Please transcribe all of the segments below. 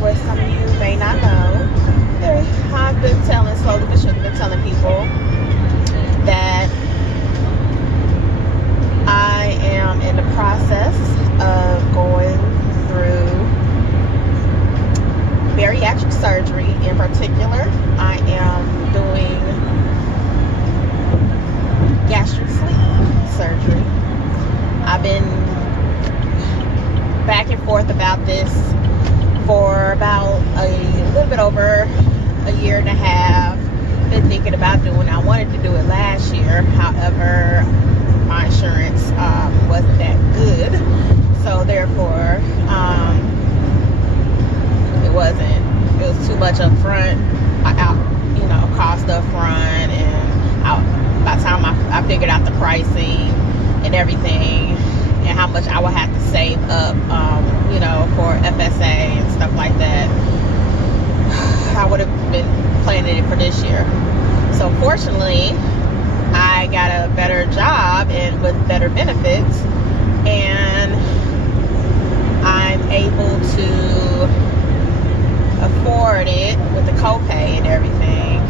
what some of you may not know, I've been slowly but surely been telling people that I am in the process of going through bariatric surgery. In particular, I am doing gastric sleeve surgery. I've been back and forth about this for about a little bit over a year and a half. Been thinking about doing it. I wanted to do it last year. However, my insurance wasn't that good. So therefore, it was too much up front, cost up front, and by the time I figured out the pricing and everything, and how much I would have to save up, for FSA and stuff like that, I would have been planning it for this year. So fortunately, I got a better job and with better benefits, and I'm able to afford it with the copay and everything.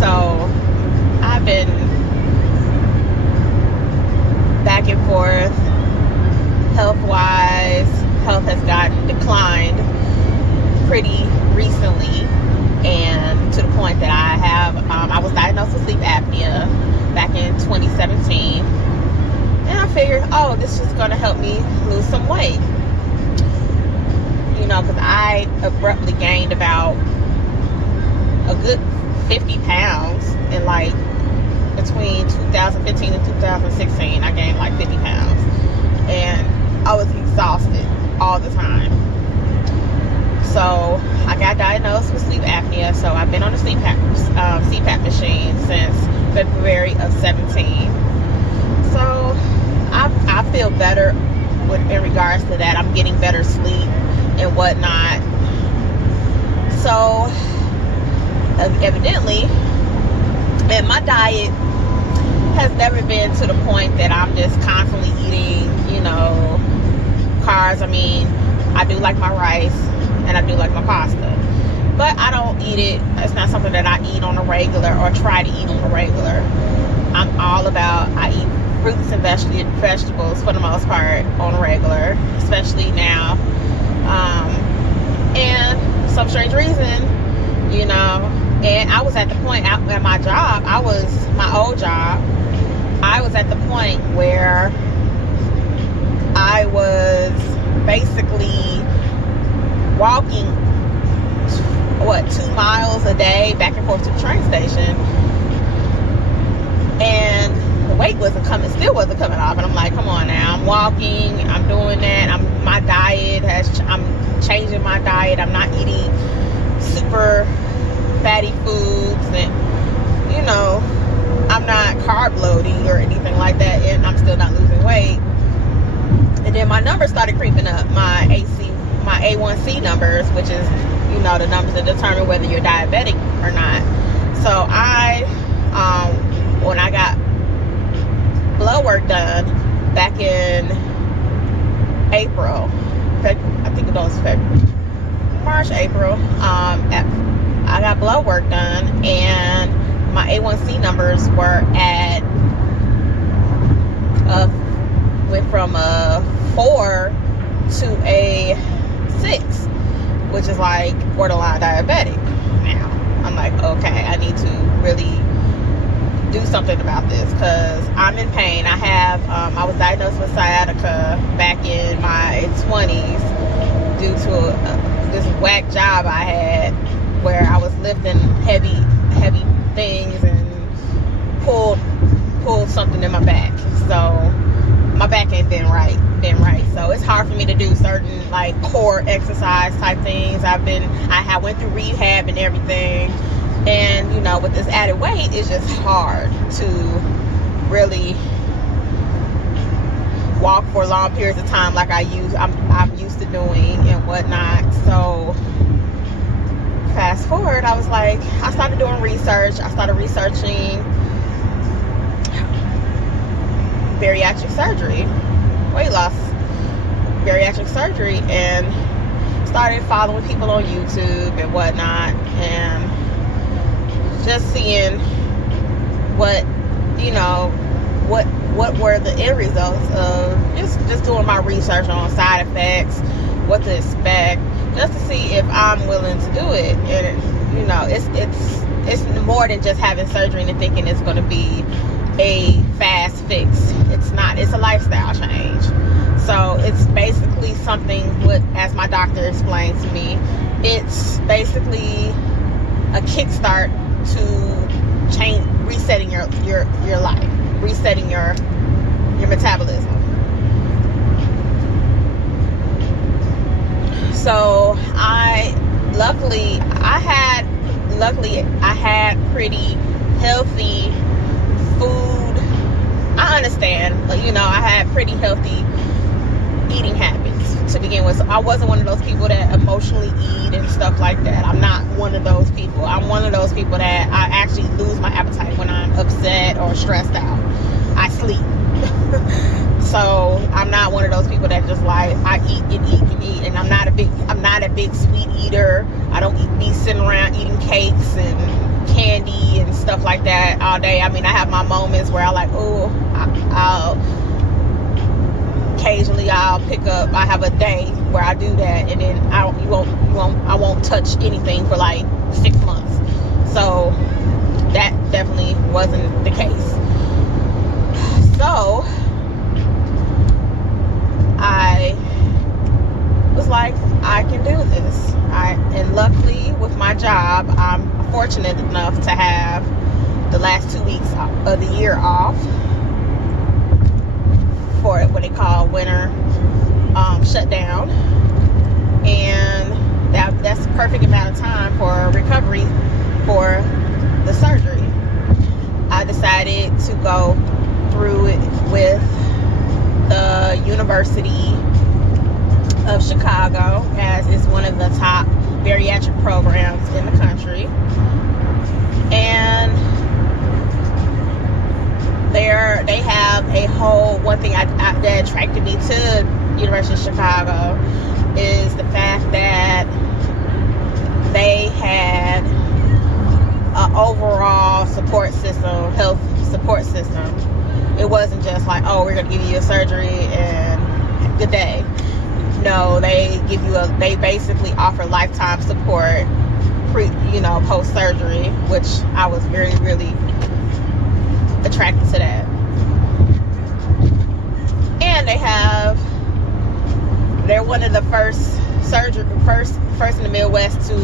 So I've been back and forth. Health-wise, health has gotten declined pretty recently, and to the point that I was diagnosed with sleep apnea back in 2017, and I figured, this is going to help me lose some weight, because I abruptly gained about a good 50 pounds in between 2015 and 2016. I gained 50 pounds, and I was exhausted all the time. So I got diagnosed with sleep apnea. So I've been on the CPAP machine since February of 17. So I feel better in regards to that. I'm getting better sleep and whatnot. So evidently, and my diet has never been to the point that I'm just constantly eating, carbs. I mean, I do like my rice and I do like my pasta, but I don't eat it. It's not something that I eat on a regular or try to eat on a regular. I eat fruits and vegetables for the most part on a regular, especially now. And some strange reason, and I was at the point at my job, my old job, I was at the point where I was basically walking 2 miles a day back and forth to the train station, and the weight still wasn't coming off. And I'm like, come on now, I'm walking, I'm doing that, I'm changing my diet, I'm not eating super fatty foods, and I'm not carb loading or anything like that, and I'm still not losing weight. And then my numbers started creeping up, my A1C numbers, which is the numbers that determine whether you're diabetic or not. So when I got blood work done back in April, I think it was March, April, I got blood work done, and my A1C numbers were went from a 4 to a 6, which is borderline diabetic. Now I'm like, okay, I need to really do something about this, because I'm in pain. I was diagnosed with sciatica back in my 20s due to this whack job I had, where I was lifting heavy things and pulled something in my back. So my back ain't been right. So it's hard for me to do certain core exercise type things. I went through rehab and everything, and with this added weight, it's just hard to really walk for long periods of time like I'm used to doing and whatnot. So fast forward, I was I started doing research. I started researching bariatric surgery, weight loss bariatric surgery, and started following people on YouTube and whatnot, and just seeing what, you know, what were the end results of just doing my research on side effects, what to expect, just to see if I'm willing to do it. And you know, it's more than just having surgery and thinking it's going to be a fast fix. It's not. It's a lifestyle change. So it's basically something, as my doctor explained to me, it's basically a kickstart to change, resetting your life, resetting your metabolism. So luckily I had pretty healthy food. I understand, you know, I had pretty healthy eating habits to begin with. So I wasn't one of those people that emotionally eat and stuff like that. I'm not one of those people. I'm one of those people that I actually lose my appetite when I'm upset or stressed out. I sleep. So I'm not one of those people that just like, I eat and eat and eat. And I'm not a big sweet eater. I don't be sitting around eating cakes and candy and stuff like that all day. I mean, I have my moments where I'll occasionally I'll pick up, I have a day where I do that, and then I won't touch anything for like 6 months. So that definitely wasn't the case. So I was like, I can do this. And luckily with my job, I'm fortunate enough to have the last 2 weeks of the year off for what they call winter shutdown, and that's the perfect amount of time for recovery for the surgery. I decided to go through it with the University of Chicago, as it's one of the top bariatric programs in the country, and they have a whole, one thing that attracted me to University of Chicago is the fact that they had an overall support system, health support system. It wasn't just like, oh, we're gonna give you a surgery and good day. No, they basically offer lifetime support post surgery, which I was really, really attracted to that. And they're one of the first in the Midwest to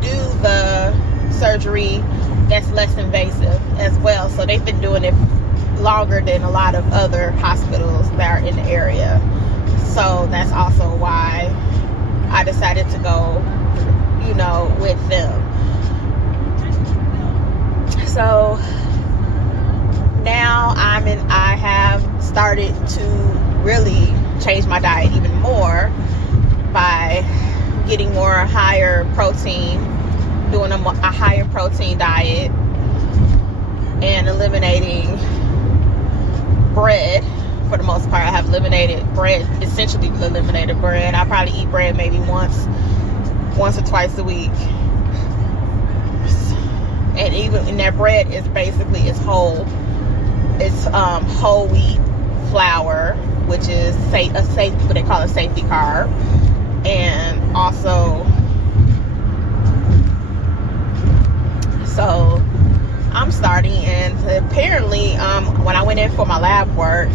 do the surgery that's less invasive as well. So they've been doing it longer than a lot of other hospitals that are in the area. So that's also why I decided to go, with them. So now I have started to really change my diet even more by getting more higher protein, doing a higher protein diet, and eliminating bread. For the most part, I have eliminated bread, essentially eliminated bread. I probably eat bread maybe once or twice a week. And that bread is basically, it's whole. It's whole wheat flour, which is what they call a safety carb. And also, so I'm starting, and apparently when I went in for my lab work,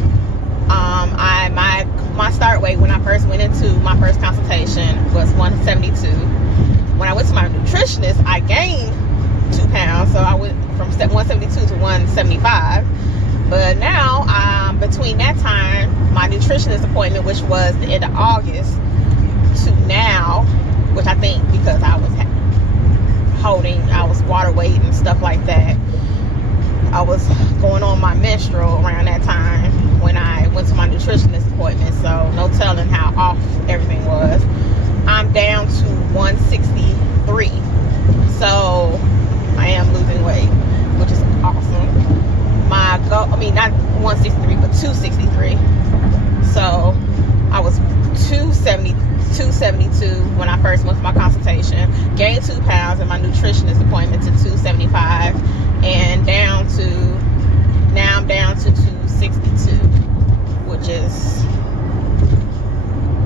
my start weight when I first went into my first consultation was 172. When I went to my nutritionist, I gained 2 pounds, so I went from 172 to 175. But now, between that time, my nutritionist appointment, which was the end of August, to now, which I think because I was water weight and stuff like that, I was going on my menstrual around that time when I went to my nutritionist appointment, so no telling how off everything was. I'm down to 163, so I am losing weight, which is awesome. My goal, not 163, but 263. So I was 272 when I first went for my consultation. Gained 2 pounds in my nutritionist appointment to 275, and now I'm down to 262, which is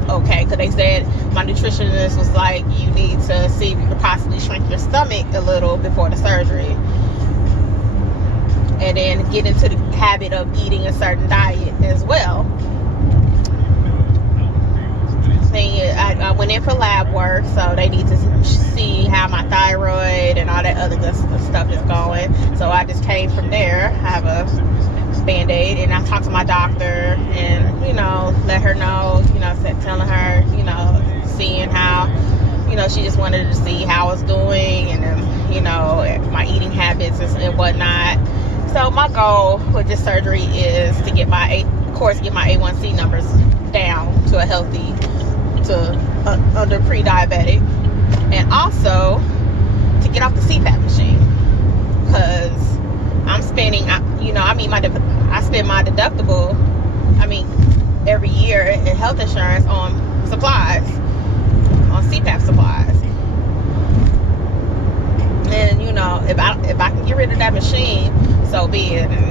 okay, because they said, my nutritionist was like, you need to see if you could possibly shrink your stomach a little before the surgery, and then get into the habit of eating a certain diet as well. I went in for lab work, so they need to see how my thyroid and all that other good stuff is going. So I just came from there. I have a Band-Aid, and I talked to my doctor, and let her know, telling her, seeing how, she just wanted to see how I was doing, and my eating habits and whatnot. So my goal with this surgery is to get my A1C numbers down to a healthy, under pre-diabetic, and also to get off the CPAP machine, because I'm spending, I spend my deductible, every year in health insurance on supplies, on CPAP supplies. And if I can get rid of that machine, so be it. And,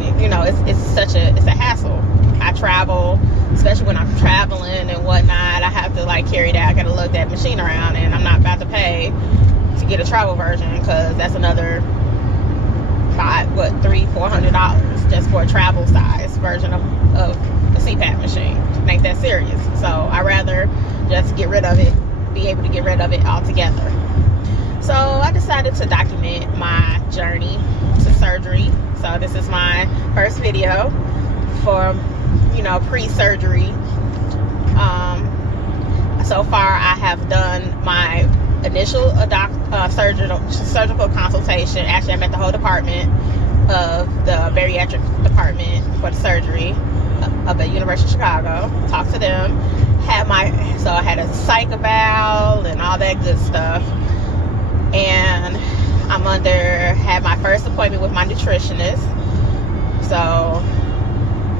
it's a hassle. I travel, especially when I'm traveling and whatnot. I have to carry that. I gotta lug that machine around, and I'm not about to pay to get a travel version, because that's another $300-$400 just for a travel size version of the CPAP machine. It ain't that serious. So I rather just get rid of it, be able to get rid of it altogether. So I decided to document my journey to surgery. So this is my first video for pre-surgery. So far I have done my initial surgical consultation. Actually, I met the whole department of the bariatric department for the surgery of the University of Chicago. Talked to them. So I had a psych eval and all that good stuff. And had my first appointment with my nutritionist. So,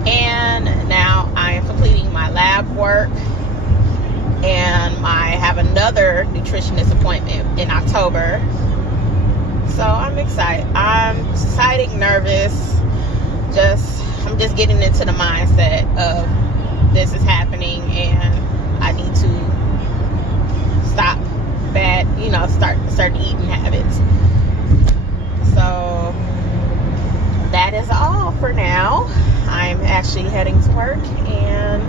and now I am completing my lab work, and I have another nutritionist appointment in October. So I'm excited. I'm excited, nervous. I'm just getting into the mindset of this is happening, and I need to stop bad, start eating habits. So that is all for now. I'm actually heading to work and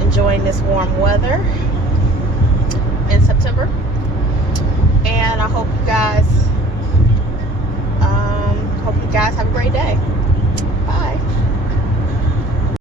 enjoying this warm weather in September. And I hope you guys